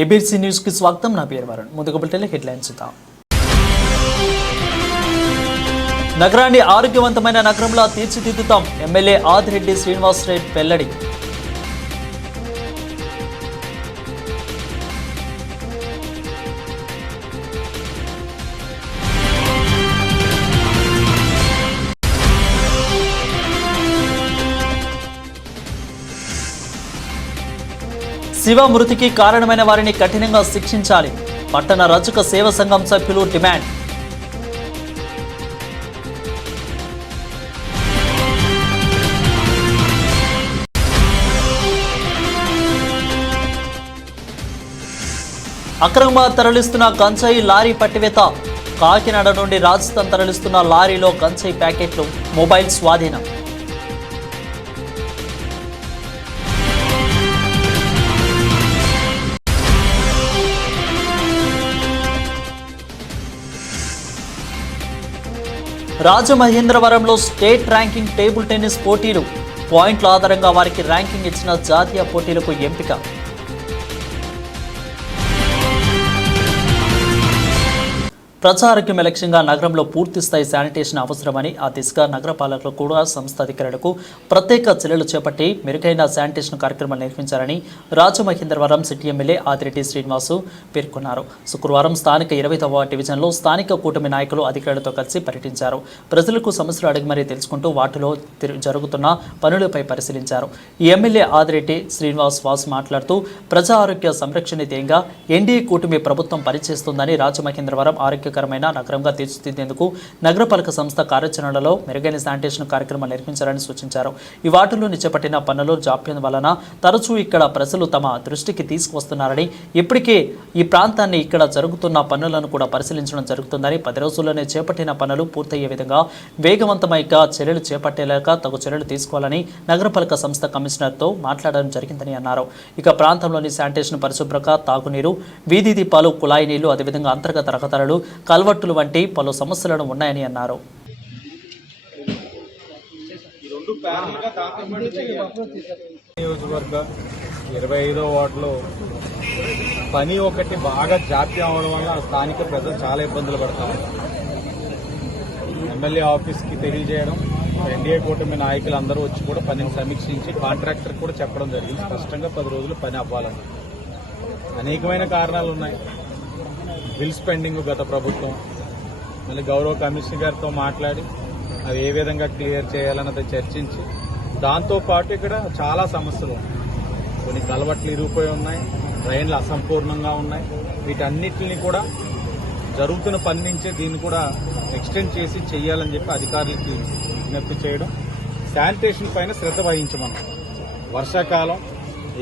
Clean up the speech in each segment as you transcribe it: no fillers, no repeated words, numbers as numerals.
ABC news కి స్వాగతం. నా పేరు వరుణ్. ముందుగా బులెటిన్ హెడ్లైన్స్ చూద్దాం. నగరాన్ని ఆరోగ్యవంతమైన నగరంలా తీర్చిదిద్దుతాం. ఎమ్మెల్యే ఆదిరెడ్డి శ్రీనివాస్ రెడ్డి వెల్లడి. శివ మృతికి కారణమైన వారిని కఠినంగా శిక్షించాలి. పట్టణ రజక సేవ సంఘం సభ్యులు డిమాండ్. అక్రమంగా తరలిస్తున్న గంజాయి లారీ పట్టివేత. కాకినాడ నుండి రాజస్థాన్ తరలిస్తున్న లారీలో గంజాయి ప్యాకెట్లు, మొబైల్ స్వాధీనం. రాజమహేంద్రవరంలో స్టేట్ ర్యాంకింగ్ టేబుల్ టెన్నిస్ పోటీలు. పాయింట్ల ఆధారంగా వారికి ర్యాంకింగ్ ఇచ్చిన జాతీయ పోటీలకు ఎంపిక. ప్రజారోగ్యం లక్ష్యంగా నగరంలో పూర్తిస్థాయి శానిటేషన్ అవసరమని ఆ దిశగా నగరపాలకులు కూడా సంస్థ అధికారులకు ప్రత్యేక చర్యలు చేపట్టి మెరుగైన శానిటేషన్ కార్యక్రమాలు నిర్వహించారని రాజమహేంద్రవరం సిటీ ఎమ్మెల్యే ఆదిరెడ్డి శ్రీనివాసు పేర్కొన్నారు. శుక్రవారం స్థానిక 20వ డివిజన్లో స్థానిక కూటమి నాయకులు అధికారులతో కలిసి పర్యటించారు. ప్రజలకు సమస్యలు అడిగి మరీ తెలుసుకుంటూ వాటిలో జరుగుతున్న పనులపై పరిశీలించారు. ఈ ఎమ్మెల్యే ఆదిరెడ్డి శ్రీనివాస్ మాట్లాడుతూ ప్రజా ఆరోగ్య సంరక్షణ ధ్యేయంగా ఎన్డీఏ కూటమి ప్రభుత్వం పనిచేస్తుందని, రాజమహేంద్రవరం ఆరోగ్యకరమైన నగరంగా తీర్చిదిద్దేందుకు నగరపాలక సంస్థ కార్యాచరణలో మెరుగైన శానిటేషన్ కార్యక్రమాలు నిర్వహించాలని సూచించారు. ఈ వార్డులో చేపట్టిన పనులు జాప్యం వలన తరచూ ఇక్కడ ప్రజలు తమ దృష్టికి తీసుకువస్తున్నారని, ఇప్పటికే ఈ ప్రాంతాన్ని ఇక్కడ జరుగుతున్న పనులను కూడా పరిశీలించడం జరుగుతుందని, 10 రోజుల్లోనే చేపట్టిన పనులు పూర్తయ్యే విధంగా వేగవంతమైగా చర్యలు చేపట్టేలాగా తగు చర్యలు తీసుకోవాలని నగరపాలక సంస్థ కమిషనర్తో మాట్లాడడం జరిగిందని అన్నారు. ఇక ప్రాంతంలోని శానిటేషన్, పరిశుభ్రత, తాగునీరు, వీధి దీపాలు, కుళాయి నీళ్లు, అదేవిధంగా అంతర్గత రహదారులు, కల్వర్టులు వంటి పలు సమస్యలను ఉన్నాయని అన్నారు. నియోజకవర్గ 25వ వార్డులో పని ఒకటి బాగా జాప్యం అవడం వల్ల స్థానిక ప్రజలు చాలా ఇబ్బందులు పడతా ఉన్నారు. ఎమ్మెల్యే ఆఫీస్కి తెలియజేయడం, ఎన్డీఏ కూటమి నాయకులందరూ వచ్చి కూడా పనిని సమీక్షించి కాంట్రాక్టర్ కూడా చెప్పడం జరిగింది. స్పష్టంగా 10 రోజులు పని అవ్వాలని. అనేకమైన కారణాలు ఉన్నాయి. బిల్స్ పెండింగ్ గత ప్రభుత్వం, మళ్ళీ గౌరవ కమిషనర్ గారితో మాట్లాడి అవి ఏ విధంగా క్లియర్ చేయాలన్నది చర్చించి, దాంతోపాటు ఇక్కడ చాలా సమస్యలు ఉన్నాయి. కొన్ని కలవట్లు ఇరిగిపోయి ఉన్నాయి, డ్రైన్లు అసంపూర్ణంగా ఉన్నాయి. వీటన్నిటిని కూడా జరుగుతున్న పని నుంచే దీన్ని కూడా ఎక్స్టెండ్ చేసి చెయ్యాలని చెప్పి అధికారులకి విజ్ఞప్తి చేయడం. శానిటేషన్ పైన శ్రద్ధ వహించమన్నాం. వర్షాకాలం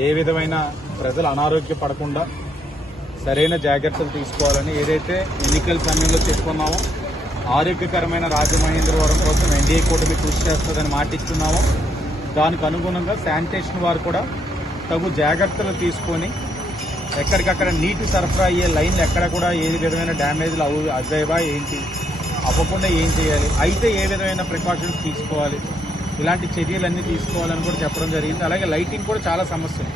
ఏ విధమైన ప్రజలు అనారోగ్య పడకుండా సరైన జాగ్రత్తలు తీసుకోవాలని ఏదైతే ఎన్నికల సమయంలో చెప్పుకున్నామో, ఆరోగ్యకరమైన రాజమహేంద్రవరం కోసం ఎన్డీఏ కూటమి కృషి చేస్తుందని మాట ఇస్తున్నామో, దానికి అనుగుణంగా శానిటేషన్ వారు కూడా తగు జాగ్రత్తలు తీసుకొని ఎక్కడికక్కడ నీటి సరఫరా అయ్యే లైన్లు ఎక్కడ కూడా ఏ విధమైన డ్యామేజ్లు అవ్వేవా ఏంటి, అవ్వకుండా ఏం చేయాలి, అయితే ఏ విధమైన ప్రికాషన్స్ తీసుకోవాలి, ఇలాంటి చర్యలన్నీ తీసుకోవాలని కూడా చెప్పడం జరిగింది. అలాగే లైటింగ్ కూడా చాలా సమస్యలు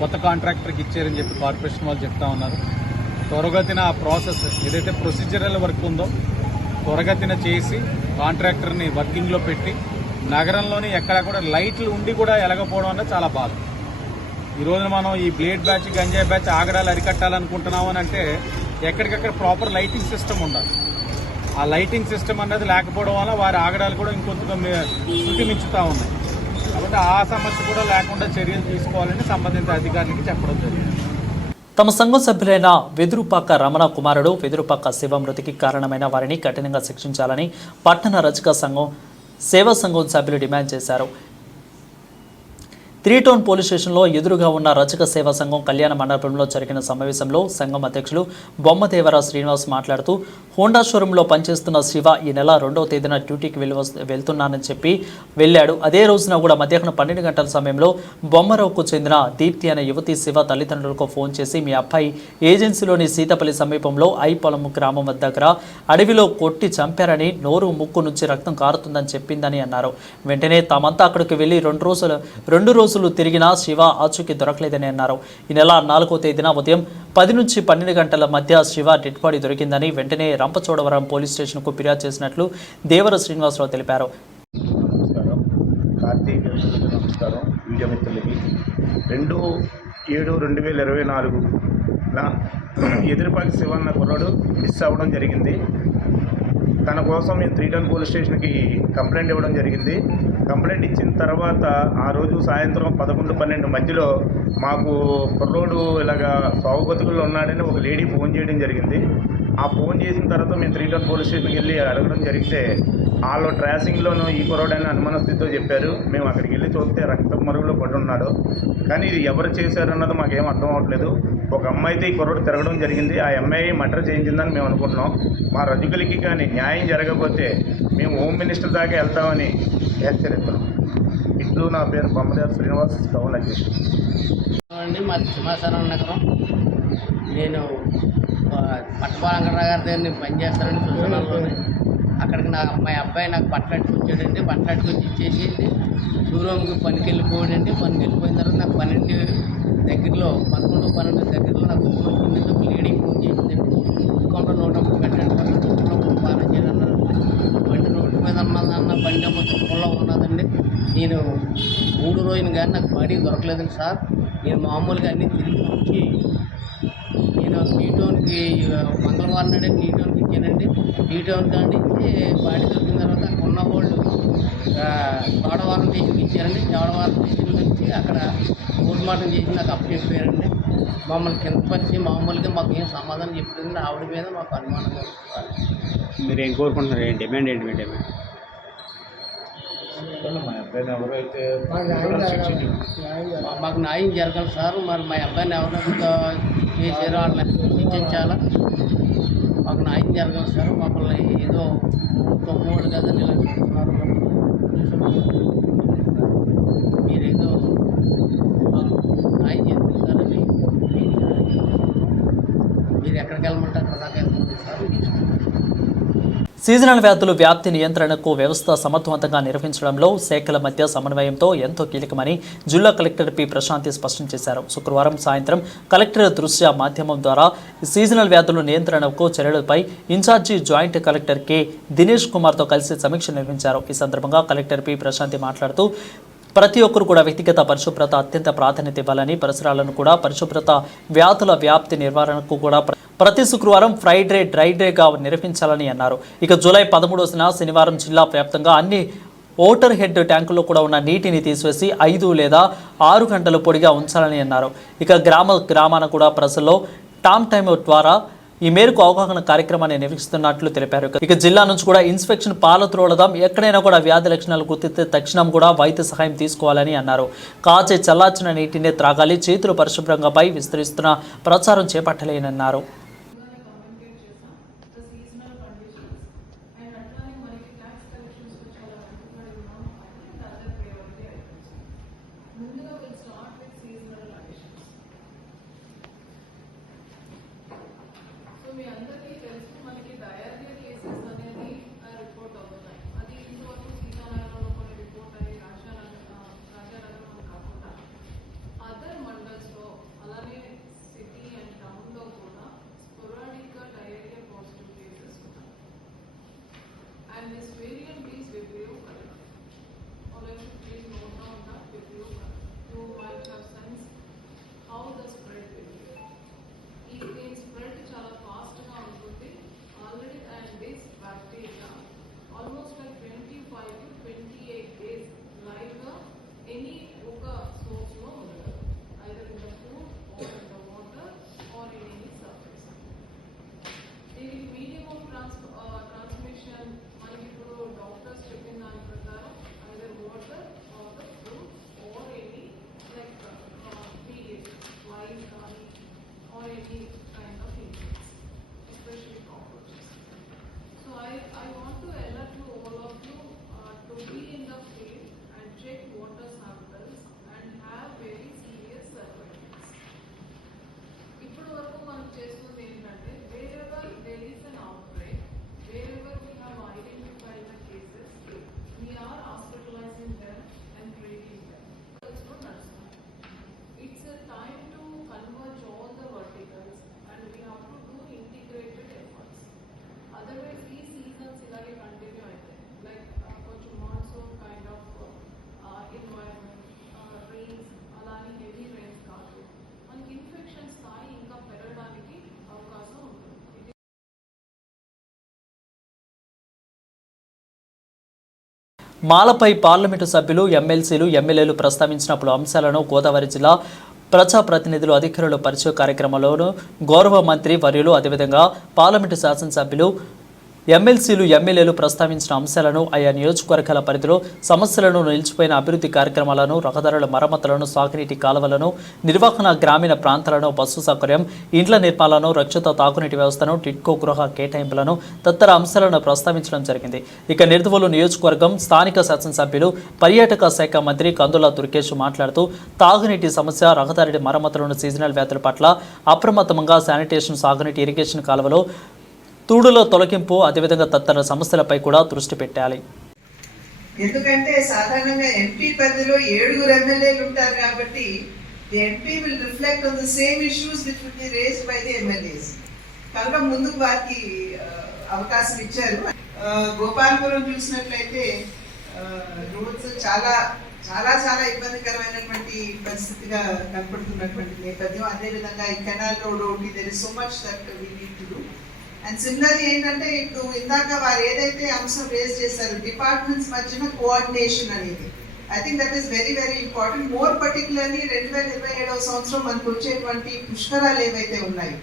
కొత్త కాంట్రాక్టర్కి ఇచ్చారని చెప్పి కార్పొరేషన్ వాళ్ళు చెప్తా ఉన్నారు. త్వరగతిన ఆ ప్రాసెస్ ఏదైతే ప్రొసీజరల్ వర్క్ ఉందో త్వరగతిన చేసి కాంట్రాక్టర్ని వర్కింగ్లో పెట్టి నగరంలోని ఎక్కడ కూడా లైట్లు ఉండి కూడా ఎలగపోవడం అనేది చాలా బాధ. ఈ రోజున మనం ఈ బ్లేడ్ బ్యాచ్, గంజాయి బ్యాచ్ ఆగడాలు అరికట్టాలనుకుంటున్నాం అని అంటే ఎక్కడికక్కడ ప్రాపర్ లైటింగ్ సిస్టమ్ ఉండాలి. ఆ లైటింగ్ సిస్టమ్ అన్నది లేకపోవడం వల్ల వారి ఆగడాలు కూడా ఇంకొంత శృతి మించుతూ ఉన్నాయి. కాబట్టి ఆ సమస్య కూడా లేకుండా చర్యలు తీసుకోవాలని సంబంధిత అధికారులకి చెప్పడం జరిగింది. తమ సంఘం సభ్యులైన వెదురుపాక రమణ కుమారుడు వెదురుపాక శివ మృతికి కారణమైన వారిని కఠినంగా శిక్షించాలని పట్టణ రజక సంఘం సేవా సంఘం సభ్యులు డిమాండ్ చేశారు. 3 టౌన్ పోలీస్ స్టేషన్లో ఎదురుగా ఉన్న రజక సేవా సంఘం కళ్యాణ మండపంలో జరిగిన సమావేశంలో సంఘం అధ్యక్షులు బొమ్మదేవర శ్రీనివాస్ మాట్లాడుతూ, హోండా షోరూంలో పనిచేస్తున్న శివ ఈ నెల 2వ తేదీన డ్యూటీకి వెళ్తున్నానని చెప్పి వెళ్ళాడు. అదే రోజున కూడా మధ్యాహ్నం 12 గంటల సమయంలో బొమ్మరావుకు చెందిన దీప్తి అనే యువతి శివ తల్లిదండ్రులకు ఫోన్ చేసి, మీ అబ్బాయి ఏజెన్సీలోని సీతపల్లి సమీపంలో ఐపొలం గ్రామం దగ్గర అడవిలో కొట్టి చంపారని, నోరు ముక్కు నుంచి రక్తం కారుతుందని చెప్పిందని అన్నారు. వెంటనే తామంతా అక్కడికి వెళ్లి 2 రోజులు రోజులు తిరిగినా శివ ఆచూకీ దొరకలేదని అన్నారు. ఈ నెల 4వ తేదీన ఉదయం 10 నుంచి 12 గంటల మధ్య శివ డెడ్ బాడీ దొరికిందని వెంటనే రంపచోడవరం పోలీస్ స్టేషన్కు ఫిర్యాదు చేసినట్లు దేవర శ్రీనివాసరావు తెలిపారు. నమస్కారం కార్తీక్ నమస్కారం మీడియా మిత్రులకి. 2/7/2024 ఎదురుపాకి శివన్న కుర్రాడు మిస్ అవ్వడం జరిగింది. తన కోసం మేము 3 టౌన్ పోలీస్ స్టేషన్కి కంప్లైంట్ ఇవ్వడం జరిగింది. కంప్లైంట్ ఇచ్చిన తర్వాత ఆ రోజు సాయంత్రం 11-12 మధ్యలో మాకు కుర్రోడు ఇలాగా సాగు బతుకుల్లో ఉన్నాడని ఒక లేడీ ఫోన్ చేయడం జరిగింది. ఆ ఫోన్ చేసిన తర్వాత మేము 3 టౌన్ పోలీస్ స్టేషన్కి వెళ్ళి అడగడం జరిగితే వాళ్ళు ట్రేసింగ్లోనూ ఈ కుర్రోడని అనుమాన స్థితితో చెప్పారు. మేము అక్కడికి వెళ్ళి చూస్తే రక్తం మరుగులో పడున్నాడు. కానీ ఇది ఎవరు చేశారన్నది మాకేం అర్థం అవ్వట్లేదు. ఒక అమ్మాయితో ఈ కుర్రోడు తిరగడం జరిగింది. ఆ అమ్మాయి మర్డర్ చేయించిందని మేము అనుకుంటున్నాం. మా రజకులకి కానీ న్యాయం జరగకపోతే మేము హోమ్ మినిస్టర్ దాకా వెళ్తామని హెచ్చరిస్తున్నాం. ఇట్లు నా పేరు బొమ్మదేవ శ్రీనివాస్, టౌన్ అధ్యక్షుడు. మాది సింహాసనం నగరం. నేను పట్టపాలంకరరావు గారి దగ్గర పనిచేస్తానని సూచనలోనే అక్కడికి మా అబ్బాయి నాకు బట్టలట్టుకు వచ్చాడండి. బట్టలట్టుకు వచ్చి ఇచ్చేసి షోరూమ్కి పనికి వెళ్ళిపోయాడండి. పనికి వెళ్ళిపోయిన తర్వాత నాకు 12 దగ్గరలో 11-12 దగ్గరలో నాకు ఫోన్ వచ్చిందండి. ఒక లేడీ ఫోన్ చేసిందండి. అకౌంట్లో 130 కట్టండి, బాగా చేయాలన్నారు. బండి రోడ్డు మీద ఉన్నదన్న బండి ఏమో చుక్కల్లో ఉన్నదండి. నేను 3 రోజులు కానీ నాకు బాడీ దొరకలేదండి సార్. నేను మామూలుగా అన్నీ తిరిగి వచ్చి నేను టీటౌన్కి మంగళవారం నాడే టీటౌన్కి ఇచ్చానండి. టీటౌన్ కాడి నుంచి బాడీ దొరికిన తర్వాత అక్కడ ఉన్న వాళ్ళు చోడవరం స్టేషన్కి ఇచ్చారండి. చోడవరం స్టేషన్ నుంచి అక్కడ పోస్ట్మార్టం చేసి నాకు అప్పు చెప్పారండి. మమ్మల్ని కిందపరిచి మామూలుగా మాకు ఏం సమాధానం చెప్పలేదండి. ఆవిడ మీద మాకు అనుమానంగా వస్తుంది. మీరు ఏం కోరుకుంటున్నారు? ఏంటి డిమాండ్ ఏంటి? మీ డిమాండ్ మా అబ్బాయిని ఎవరైతే మాకు న్యాయం జరగాలి సార్. మరి మా అబ్బాయిని ఎవరైతే చేశారో వాళ్ళని శిక్షించాలా. మాకు న్యాయం జరగాలి సార్. మమ్మల్ని ఏదో తక్కువడు కదా ఇలా చూస్తున్నారు. మీరేదో న్యాయం చేస్తారని మీరు ఎక్కడికి వెళ్ళమంటారు కదా వెళ్తుంది సార్. సీజనల్ వ్యాధుల వ్యాప్తి నియంత్రణకు వ్యవస్థ సమర్థవంతంగా నిర్వహించడంలో శాఖల మధ్య సమన్వయంతో ఎంతో కీలకమని జిల్లా కలెక్టర్ పి ప్రశాంతి స్పష్టం చేశారు. శుక్రవారం సాయంత్రం కలెక్టర్ దృశ్య మాధ్యమం ద్వారా సీజనల్ వ్యాధుల నియంత్రణకు చర్యలపై incharge joint collector K Dinesh కుమార్తో కలిసి సమీక్ష నిర్వహించారు. ఈ సందర్భంగా కలెక్టర్ పి ప్రశాంతి మాట్లాడుతూ ప్రతి ఒక్కరు కూడా వ్యక్తిగత పరిశుభ్రత అత్యంత ప్రాధాన్యత ఇవ్వాలని, పరిసరాలను కూడా పరిశుభ్రత వ్యాధుల వ్యాప్తి నివారణకు కూడా ప్రతి శుక్రవారం ఫ్రైడే డ్రై డేగా నిర్వహించాలని అన్నారు. ఇక జూలై 13న శనివారం జిల్లా వ్యాప్తంగా అన్ని ఓటర్ హెడ్ ట్యాంకుల్లో కూడా ఉన్న నీటిని తీసివేసి 5 లేదా 6 గంటలు పొడిగా ఉంచాలని అన్నారు. ఇక గ్రామాన కూడా ప్రజల్లో టామ్ టైమ్ ద్వారా ఈ మేరకు అవగాహన కార్యక్రమాన్ని నిర్వహిస్తున్నట్లు తెలిపారు. ఇక జిల్లా నుంచి కూడా ఇన్స్పెక్షన్ పాలత్రోలదాం, ఎక్కడైనా కూడా వ్యాధి లక్షణాలు గుర్తిస్తే తక్షణం కూడా వైద్య సహాయం తీసుకోవాలని అన్నారు. కాచే చల్లార్చిన నీటిని త్రాగాలి, చేతులు పరిశుభ్రంగా పై విస్తరిస్తున్న ప్రచారం చేపట్టలేనన్నారు. మీ అందరికీ తెలుసు మనకి డయారియా కేసెస్ అనేది రిపోర్ట్ అవుతున్నాయి. అది ఇంతవరకు సీతానగరంలో కొన్ని రిపోర్ట్ అయ్యి రాజానగరం కాకుండా అదర్ మండల్స్లో అలానే సిటీ అండ్ టౌన్లో కూడా స్పొరాడిక్గా డయారియా పాజిటివ్ కేసెస్ ఉన్నాయి. And this variant is vibrio correct. All you should please note down that vibrio correct. You might have sense how the spread will be. ఈ spread చాలా ఫాస్ట్గా ఉంటుంది. Already and this bacteria almost like 25 to 28 days లైవ్గా any ఒక సోర్స్లో ఉండదు. Either in the food or in the water or in any surface. దీనికి medium of transmission మనకి ఇప్పుడు డాక్టర్స్ చెప్పిన దాని ప్రకారం either water or the food or any like period live కానీ or any kind of insects, especially cockroaches. So I want to alert to all of you to be in the field and check water samples and have very serious surveillance. ఇప్పటి వరకు మనం చేస్తుంది ఏంటంటే wherever there is an outbreak, wherever we have identified the cases, we are hospitalizing them and treating them. That's what nurse. మాలపై parliament సభ్యులు ఎమ్మెల్సీలు ఎమ్మెల్యేలు ప్రస్తావించిన పలు అంశాలను గోదావరి జిల్లా ప్రజాప్రతినిధులు అధికారులు పరిచయ కార్యక్రమంలోనూ గౌరవ మంత్రి వర్యులు అదేవిధంగా పార్లమెంటు శాసనసభ్యులు ఎమ్మెల్సీలు ఎమ్మెల్యేలు ప్రస్తావించిన అంశాలను ఆయా నియోజకవర్గాల పరిధిలో సమస్యలను నిలిచిపోయిన అభివృద్ధి కార్యక్రమాలను రహదారుల మరమ్మతులను సాగునీటి కాలువలను నిర్వహణ గ్రామీణ ప్రాంతాలను బస్సు సౌకర్యం ఇండ్ల నిర్మాణాలను రక్షిత తాగునీటి వ్యవస్థను టిడ్కో గృహ కేటాయింపులను తదితర అంశాలను ప్రస్తావించడం జరిగింది. ఇక నిర్దువోలు నియోజకవర్గం స్థానిక శాసనసభ్యులు పర్యాటక శాఖ మంత్రి కందుల దుర్గేష్ మాట్లాడుతూ తాగునీటి సమస్య రహదారి మరమ్మతులను సీజనల్ వ్యాధుల పట్ల అప్రమత్తంగా శానిటేషన్ సాగునీటి ఇరిగేషన్ కాలువలో తూడులో తొలగింపు అదేవిధంగా తదితర సమస్యలపై కూడా దృష్టి పెట్టాలి. ఎందుకంటే సాధారణంగా ఎంపీ పరిధిలో 7 ఎమ్మెల్యేలు ఉంటారు కాబట్టి the MP will reflect on the same issues which will be raised by the MLAs. కనుక ముందుకు వారికి అవకాశం ఇచ్చారు. గోపాలపురం చూసినట్లయితే రోడ్స్ చాలా చాలా చాలా ఇబ్బందికరమైనటువంటి పరిస్థితిగా కనపడుతున్నటువంటి నేపథ్యం. అదేవిధంగా ఈ కెనాల్ రోడ్ ఒకటి, there is so much that we need to do. And similarly ఏంటంటే ఇప్పుడు ఇందాక వారు ఏదైతే అంశం రేజ్ చేశారు డిపార్ట్మెంట్స్ మధ్యన కోఆర్డినేషన్ అనేది, I think that is very very important. More particularly 2027వ సంవత్సరం మనకు వచ్చేటువంటి పుష్కరాలు ఏవైతే ఉన్నాయో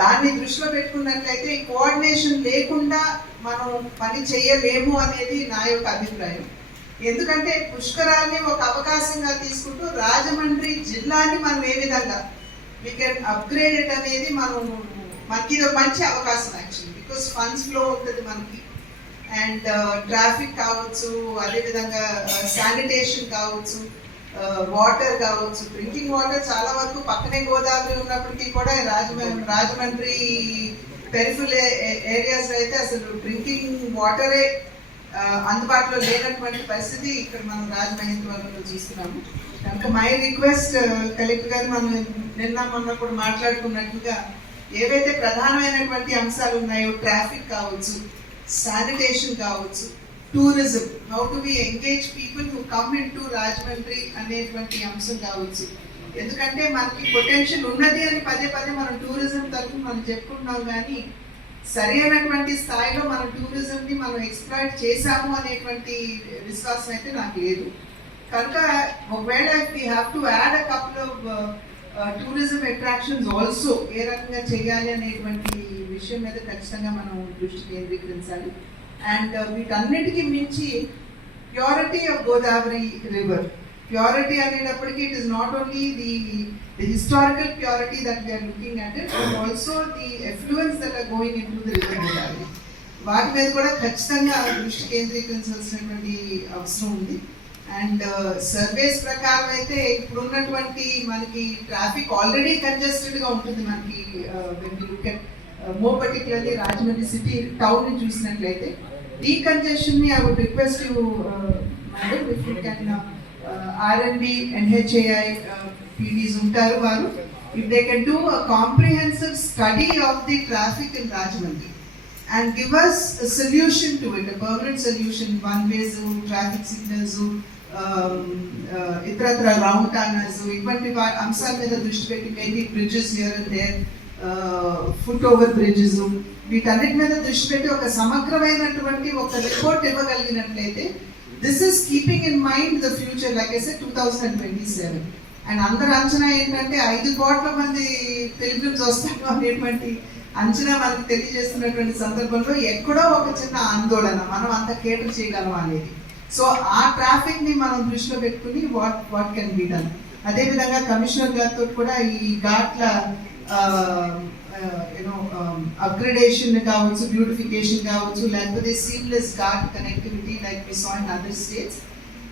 దాన్ని దృష్టిలో పెట్టుకున్నట్లయితే ఈ కోఆర్డినేషన్ లేకుండా మనం పని చేయలేము అనేది నా యొక్క అభిప్రాయం. ఎందుకంటే పుష్కరాల్ని ఒక అవకాశంగా తీసుకుంటూ రాజమండ్రి జిల్లాని మనం ఏ విధంగా వీ కెన్ అప్గ్రేడ్ ఇట్ అనేది మనకి ఇది మంచి అవకాశం యాక్చువల్లీ, బికాస్ ఫండ్స్ ఫ్లో ఉంటుంది మనకి. అండ్ ట్రాఫిక్ కావచ్చు, అదేవిధంగా శానిటేషన్ కావచ్చు, వాటర్ కావచ్చు, డ్రింకింగ్ వాటర్ చాలా వరకు పక్కనే గోదావరి ఉన్నప్పటికీ కూడా రాజమండ్రి పెరిఫరల్ ఏరియాస్ అయితే అసలు డ్రింకింగ్ వాటరే అందుబాటులో లేనటువంటి పరిస్థితి ఇక్కడ మనం రాజమహేంద్రవరంలో చూస్తున్నాము. కనుక మై రిక్వెస్ట్ కలెక్టర్ గారు, మనం మొన్న కూడా మాట్లాడుకున్నట్లుగా ఏవైతే ప్రధానమైనటువంటి అంశాలు ఉన్నాయో ట్రాఫిక్ కావచ్చు, శానిటేషన్ కావచ్చు, tourism, how to be engage people who come in to Rajahmundry అనేటువంటి అంశం కావచ్చు. ఎందుకంటే మనకి పొటెన్షియల్ ఉన్నది అని పదే మనం టూరిజం తరఫు మనం చెప్పుకుంటున్నాం, కానీ సరి అయినటువంటి స్థాయిలో మన టూరిజంని మనం ఎక్స్ప్లాయిట్ చేశాము అనేటువంటి విశ్వాసం అయితే నాకు లేదు. కనుక ఒకవేళ we have to add a couple of tourism attractions also a రకంగా చేయాలి అనేటువంటి విషయం మీద ఖచ్చితంగా మనం దృష్టి కేంద్రీకరించాలి. అండ్ వీటన్నిటికీ మించి purity of Godavari river, purity అనేటప్పటికీ it is not only the historical purity that we're looking at it, but also the effluents that are going in to the river Godavari. వాటి మీద కూడా ఖచ్చితంగా దృష్టి కేంద్రీకరించాల్సినటువంటి అవసరం ఉంది. అండ్ సర్వేస్ ప్రకారం అయితే ఇప్పుడున్నటువంటి మనకి ట్రాఫిక్ ఆల్రెడీ కంజెస్టెడ్ గా ఉంటుంది మనకి. More particularly Rajahmundry city town ని చూసినట్లయితే డీకంజెషన్ ని I would request you madam, if you can R&D NHAI PDs ఉంటారు వారు, if they can do a comprehensive study of the traffic in Rajahmundry and give us a solution to it, a permanent solution, one ways, traffic signals, ఇతరత్ర round turners, ఇటువంటి అంశాల మీద దృష్టి పెట్టి maybe bridges here and there, foot over bridges, వీటన్నిటి మీద దృష్టి పెట్టి ఒక సమగ్రమైనటువంటి ఒక రిపోర్ట్ ఇవ్వగలిగినట్లయితే this is keeping in mind the future, like I said 2027. And అందరి అంచనా ఏంటంటే 5 కోట్ల మంది పిల్గ్రిమ్స్ వస్తారు అనేటువంటి అంచనా మనకు తెలియజేస్తున్నటువంటి సందర్భంలో ఎక్కడో ఒక చిన్న ఆందోళన, మనం అంత కేటర్ చేయగలం అనేది. సో ఆ ట్రాఫిక్ ని మనం దృష్టిలో పెట్టుకుని వాట్ కెన్ బి డన్. అదేవిధంగా కమిషనర్ గారితో కూడా ఈ ఘాట్ల అప్గ్రేడేషన్ కావచ్చు, బ్యూటిఫికేషన్ కావచ్చు, లేకపోతే seamless ghat connectivity like we saw in other states,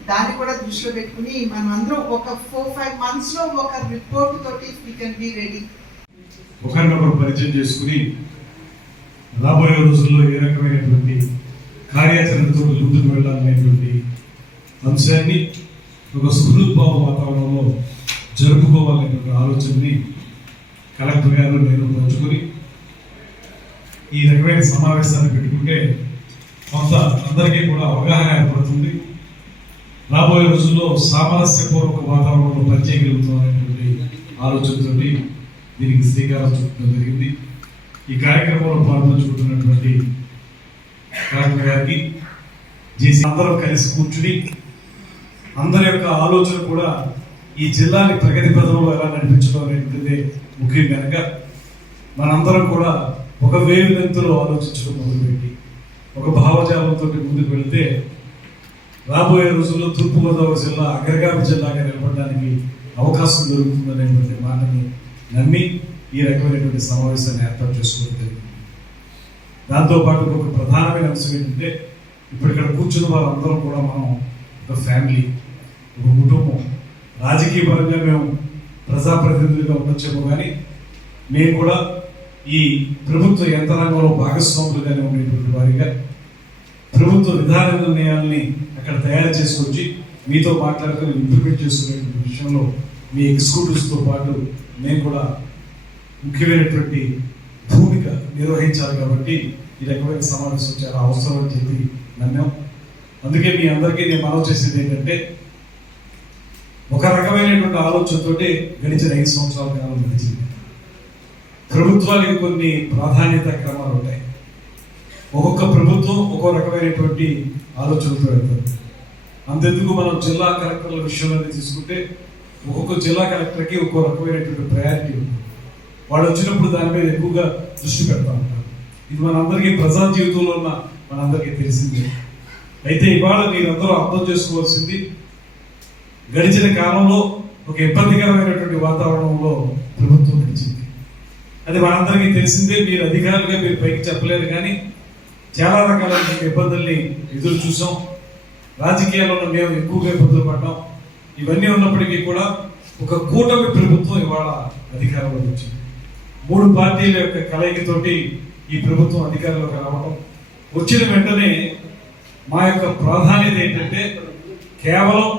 దాన్ని కూడా దృష్టిలో పెట్టుకుని మనం అందరం ఒక 4-5 months లో ఒక రిపోర్ట్ తోటి వి కెన్ బి రెడీ. ఒకరినొకరు పరిచయం చేసుకుని రాబోయే రోజుల్లో ఏ రకమైనటువంటి కార్యాచరణతో ముందుకు వెళ్ళాలనేటువంటి అంశాన్ని ఒక సుహృద్భావ వాతావరణంలో జరుపుకోవాలనేటువంటి ఆలోచనని కలెక్టర్ గారు నేను పంచుకొని ఈ రకమైన సమావేశాన్ని పెట్టుకుంటే కొంత అందరికీ కూడా అవగాహన ఏర్పడుతుంది. రాబోయే రోజుల్లో సామరస్యపూర్వక వాతావరణంలో పనిచేయగలుగుతాం అనేటువంటి ఆలోచనతో దీనికి శ్రీకారం చుట్టడం జరిగింది. ఈ కార్యక్రమంలో పాల్పంచుకుంటున్నటువంటి కలెక్టర్ గారికి, చేసి అందరం కలిసి కూర్చుని అందరి యొక్క ఆలోచన కూడా ఈ జిల్లాని ప్రగతి పథంలో ఎలా నడిపించడం అనేది ముఖ్యం కనుక మనందరం కూడా ఒక వేవ్ లెంత్లో ఆలోచించడం మొదలుపెట్టి ఒక భావజాలంతో ముందుకు వెళితే రాబోయే రోజుల్లో తూర్పుగోదావరి జిల్లా అగ్రగామి జిల్లాగా నిలబడడానికి అవకాశం దొరుకుతుందనేటువంటి మాటని నమ్మి ఈ రకమైనటువంటి సమావేశాన్ని ఏర్పాటు చేసుకోవడం జరిగింది. దాంతోపాటు ఒక ప్రధానమైన అంశం ఏంటంటే ఇప్పుడు ఇక్కడ కూర్చున్న వారందరం కూడా మనం ఒక ఫ్యామిలీ, ఒక కుటుంబం. రాజకీయ పరంగా మేము ప్రజాప్రతినిధులుగా ఉండొచ్చేమో కానీ మేము కూడా ఈ ప్రభుత్వ యంత్రాంగంలో భాగస్వాములుగానే ఉండేటువంటి వారిగా ప్రభుత్వ విధాన నిర్ణయాల్ని అక్కడ తయారు చేసుకొచ్చి మీతో మాట్లాడుకుని ఇంప్లిమెంట్ చేసుకునే విషయంలో మీ ఎగ్జిక్యూటివ్స్తో పాటు మేము కూడా ముఖ్యమైనటువంటి భూమిక నిర్వహించాలి. కాబట్టి ఈ రకమైన సమావేశం చాలా అవసరం అని చెప్పి నమ్మాం. అందుకే మీ అందరికీ నేను మనవి చేసేది ఏంటంటే ఒక రకమైనటువంటి ఆలోచనతోటి గడిచిన 5 సంవత్సరాల కాలం గడిచింది. ప్రభుత్వానికి కొన్ని ప్రాధాన్యత క్రమాలు ఉంటాయి. ఒక్కొక్క ప్రభుత్వం ఒక్కో రకమైనటువంటి ఆలోచనతో వెళ్తారు. అంతెందుకు మనం జిల్లా కలెక్టర్ల విషయంలో తీసుకుంటే ఒక్కొక్క జిల్లా కలెక్టర్కి ఒక్కో రకమైనటువంటి ప్రయారిటీ ఉంది. వాళ్ళు వచ్చినప్పుడు దాని మీద ఎక్కువగా దృష్టి పెడతా ఉంటారు. ఇది మనందరికీ ప్రజా జీవితంలో ఉన్న మనందరికీ తెలిసిందే. అయితే ఇవాళ మీరందరూ అర్థం చేసుకోవాల్సింది గడిచిన కాలంలో ఒక ఇబ్బందికరమైనటువంటి వాతావరణంలో ప్రభుత్వం నడిచింది. అది మనందరికీ తెలిసిందే. మీరు అధికారులుగా మీరు పైకి చెప్పలేరు కానీ చాలా రకాలైన ఇబ్బందుల్ని ఎదురు చూసాం. రాజకీయాల్లో మేము ఎక్కువగా ఇబ్బందులు పడ్డాం. ఇవన్నీ ఉన్నప్పటికీ కూడా ఒక కూటమి ప్రభుత్వం ఇవాళ అధికారంలోకి వచ్చింది. 3 పార్టీల యొక్క కలయికతోటి ఈ ప్రభుత్వం అధికారంలోకి రావడం. వచ్చిన వెంటనే మా యొక్క ప్రాధాన్యత ఏంటంటే కేవలం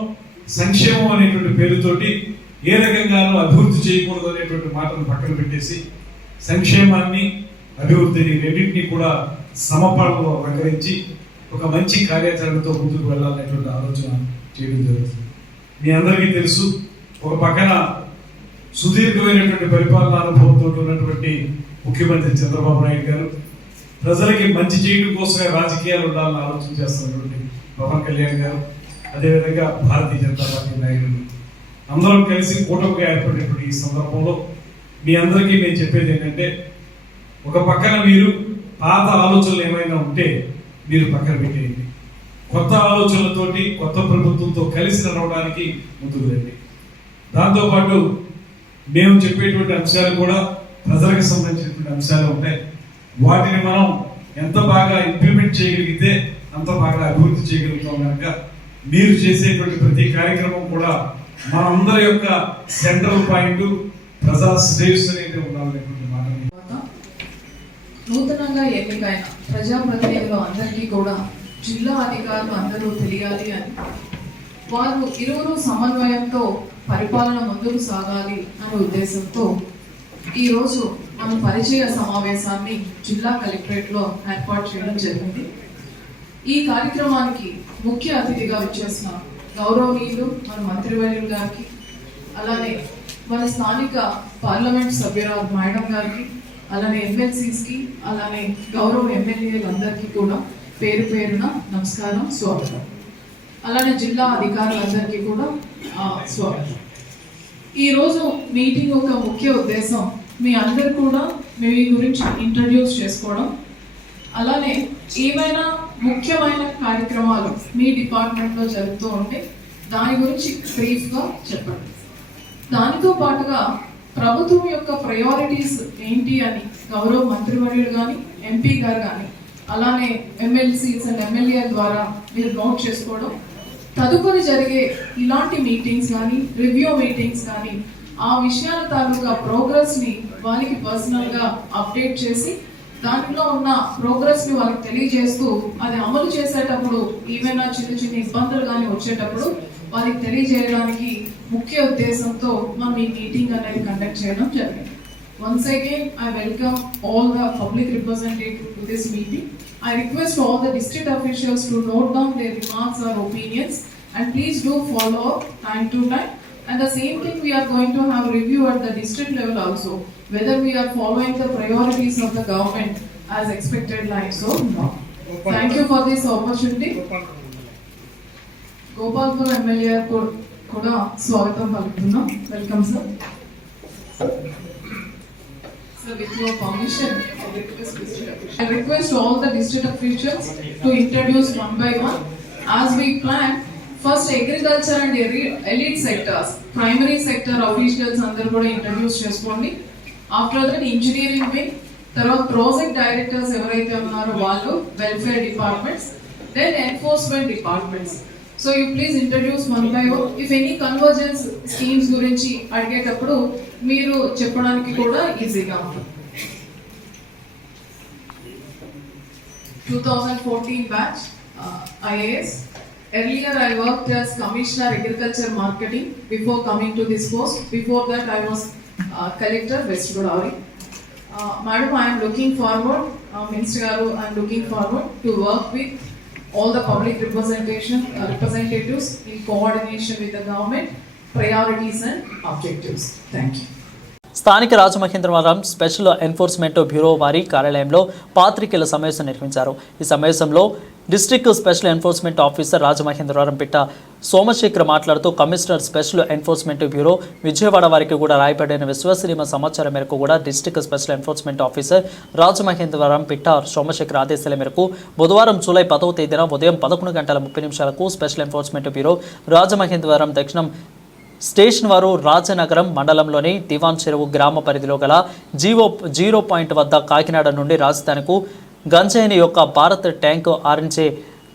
సంక్షేమం అనేటువంటి పేరుతోటి ఏ రకంగానూ అభివృద్ధి చేయకూడదు అనేటువంటి మాటను పక్కన పెట్టేసి సంక్షేమాన్ని అభివృద్ధిని రెండింటినీ కూడా సమపాలనలో రంగరించి ఒక మంచి కార్యాచరణతో ముందుకు వెళ్ళాలనేటువంటి ఆలోచన చేయడం జరుగుతుంది. మీ అందరికీ తెలుసు, ఒక పక్కన సుదీర్ఘమైనటువంటి పరిపాలన అనుభవంతో ఉన్నటువంటి ముఖ్యమంత్రి చంద్రబాబు నాయుడు గారు ప్రజలకి మంచి చేయడం కోసమే రాజకీయాలు ఉండాలని ఆలోచన చేస్తున్నటువంటి పవన్ కళ్యాణ్ గారు, అదేవిధంగా భారతీయ జనతా పార్టీ నాయకులు అందరం కలిసి కూటమిగా ఏర్పడినటువంటి ఈ సందర్భంలో మీ అందరికీ నేను చెప్పేది ఏంటంటే ఒక పక్కన మీరు పాత ఆలోచనలు ఏమైనా ఉంటే మీరు పక్కన పెట్టేయండి. కొత్త ఆలోచనలతోటి కొత్త ప్రభుత్వంతో కలిసి నడవడానికి ముందుకు రండి. దాంతోపాటు మేము చెప్పేటువంటి అంశాలు కూడా ప్రజలకు సంబంధించినటువంటి అంశాలు ఉంటాయి. వాటిని మనం ఎంత బాగా ఇంప్లిమెంట్ చేయగలిగితే అంత బాగా అభివృద్ధి చేయగలుగుతాం. కనుక మీరు చేసేటువంటి ప్రతి కార్యక్రమం కూడా మనందరి యొక్క సెంట్రల్ పాయింట్ ప్రజా శ్రేయస్సు అనేది ఉండాలనేటువంటి మాటని నూతనంగా ఎన్నికైన ప్రజాప్రతినిధులు అందరికీ కూడా జిల్లా అధికారులు అందరూ తెలియాలి అని వారు ఇరువురు సమన్వయంతో పరిపాలన ముందుకు సాగాలి అనే ఉద్దేశంతో ఈరోజు మన పరిచయ సమావేశాన్ని జిల్లా కలెక్టరేట్లో ఏర్పాటు చేయడం జరిగింది. ఈ కార్యక్రమానికి ముఖ్య అతిథిగా వచ్చేసిన గౌరవనీయులు మన మంత్రివర్యులు గారికి, అలానే మన స్థానిక పార్లమెంట్ సభ్యురాలు మేడం గారికి, అలానే ఎమ్మెల్సీస్కి, అలానే గౌరవ ఎమ్మెల్యేలందరికీ కూడా పేరు పేరున నమస్కారం, స్వాగతం. అలానే జిల్లా అధికారులందరికీ కూడా స్వాగతం. ఈరోజు మీటింగ్ ఒక ముఖ్య ఉద్దేశం మీ అందరు కూడా మీ గురించి ఇంట్రడ్యూస్ చేసుకోవడం, అలానే ఏమైనా ముఖ్యమైన కార్యక్రమాలు మీ డిపార్ట్మెంట్లో జరుగుతూ ఉంటే దాని గురించి బ్రీఫ్గా చెప్పండి. దానితో పాటుగా ప్రభుత్వం యొక్క ప్రయారిటీస్ ఏంటి అని గౌరవ మంత్రివర్యులు కానీ, ఎంపీ గారు కానీ, అలానే ఎమ్మెల్సీస్ అండ్ ఎమ్మెల్యే ద్వారా మీరు నోట్ చేసుకోవడం, తదుపరి జరిగే ఇలాంటి మీటింగ్స్ కానీ, రివ్యూ మీటింగ్స్ కానీ ఆ విషయాల తాలూకా ప్రోగ్రెస్ని వాళ్ళకి పర్సనల్గా అప్డేట్ చేసి దాంట్లో ఉన్న ప్రోగ్రెస్ని వాళ్ళకి తెలియజేస్తూ అది అమలు చేసేటప్పుడు ఏమైనా చిన్న చిన్న ఇబ్బందులు కానీ వచ్చేటప్పుడు వాళ్ళకి తెలియజేయడానికి ముఖ్య ఉద్దేశంతో మనం ఈ మీటింగ్ అనేది కండక్ట్ చేయడం జరిగింది. Once again, I welcome all the public representatives to this meeting. I request all the district officials to note down their remarks or opinions and please do follow up time to time. And the same thing we are going to have review at the district level also, whether we are following the priorities of the government as expected lines or not. Thank you for this opportunity. Gopalpur MLA కూడా స్వాగతం పలుకుతున్నాం. Welcome sir. Sir, with your permission, I request all the district officials to introduce one by one. As we plan, first agriculture and elite sectors, primary sector officials అందరూ కూడా introduce చేసుకోండి. After that engineering wing, తర్వాత project directors ఎవరైతే ఉన్నారో వాళ్ళు, welfare departments, then enforcement departments. So you please introduce one by one. If any convergence schemes గురించి అడిగేటప్పుడు మీరు చెప్పడానికి కూడా ఈజీగా ఉంటుంది. 2014 batch IAS. Earlier I worked as Commissioner Agriculture Marketing before coming to this post. Before that I was Collector West Godavari. Madam, I am looking forward, Minister Garu, I am looking forward to work with all the public representatives in coordination with the government, priorities and objectives. Thank you. స్థానిక Rajamahendravaram special enforcement bureau వారి కార్యాలయంలో పాత్రికేయుల సమావేశం నిర్వహించారు. ఈ సమావేశంలో district special enforcement officer Rajamahendravaram పిట్ట సోమశేఖర్ మాట్లాడుతూ commissioner special enforcement bureau Vijayawada వారికి కూడా రాయబడిన విశ్వసనీయ సమాచారం మేరకు కూడా district special enforcement officer Rajamahendravaram పిట్ట సోమశేఖర్ ఆదేశాల మేరకు బుధవారం జూలై 10వ తేదీన ఉదయం 11:30 స్పెషల్ ఎన్ఫోర్స్మెంట్ బ్యూరో రాజమహేంద్రవరం దక్షిణం స్టేషన్ వారు రాజనగరం మండలంలోని దివాన్ చెరువు గ్రామ పరిధిలో గల జీరో పాయింట్ వద్ద కాకినాడ నుండి రాజధానికు గంజాయిని యొక్క భారత్ ట్యాంకు ఆరించే